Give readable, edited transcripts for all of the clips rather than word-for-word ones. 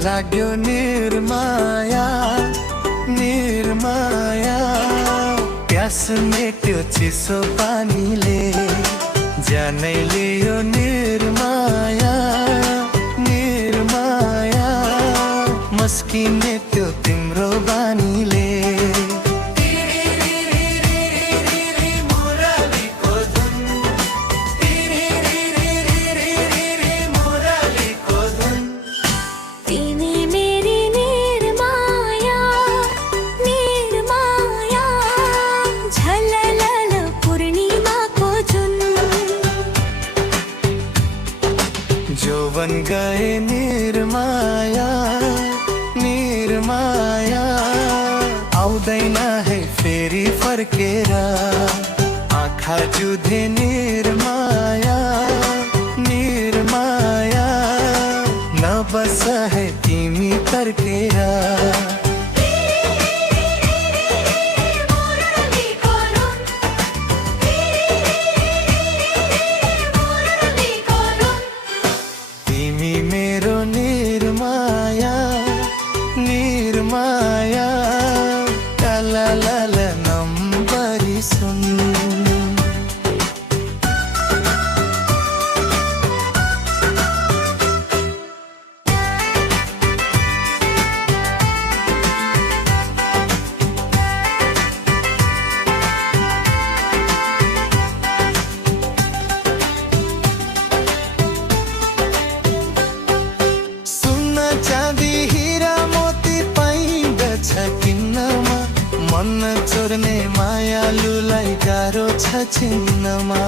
लाग्यो निर्माया निर्माया। प्यास मेट्यो चिसो पानीले, ज्यानै लियो निर्माया निर्माया। मस्किने त्यो तिम्रो बानीले। जोवन गए निर्माया निर्माया। आउँदैन है फेरि फर्केर, आँखा जुधे निर्माया निर्माया। नबस है तिमी तर्केर। मेरो निर्माया निर्माया। लाला नम्बरी सुन। मन चोर्ने मायालुलाई गाह्रो छ चिन्नमा।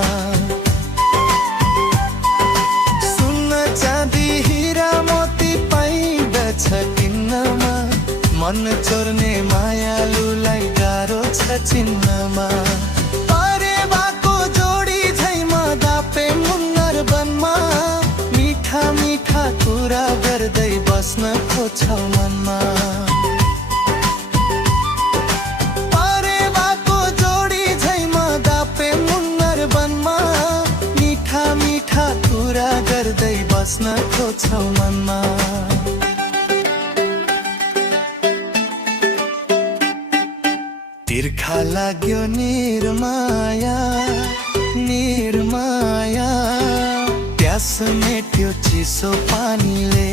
सुन्न चाँदी हिरा मोती पाइँदछ किन्नमा। मन चोर्ने मायालुलाई गाह्रो छ चिन्नमा। परेवाको जोडी झैमा दापे मुन्नर वनमा। मिठा मिठा कुरा गर्दै बस्न खोज्छौ मनमा। गर्दै बस्न खोज्छौ मनमा। तिर्खा लाग्यो निर्माया निर्माया। प्यास मेट्यो चिसो पानीले।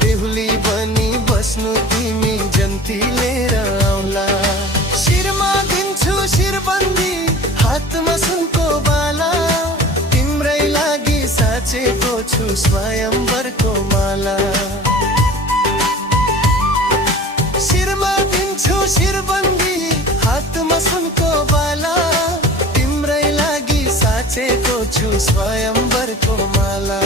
बेहुली बनी बस्नु तिमी जन्ती लिएर आउला। शिरमा दिन्छु शिरबन्दी, हातमा सुनको बाला। तिम्रै लागि साचेको छु स्वयंवरको माला। शिरमा दिन्छु शिरबन्दी, हातमा सुनको बाला। तिम्रै लागि साचेको छु स्वयंवरको माला।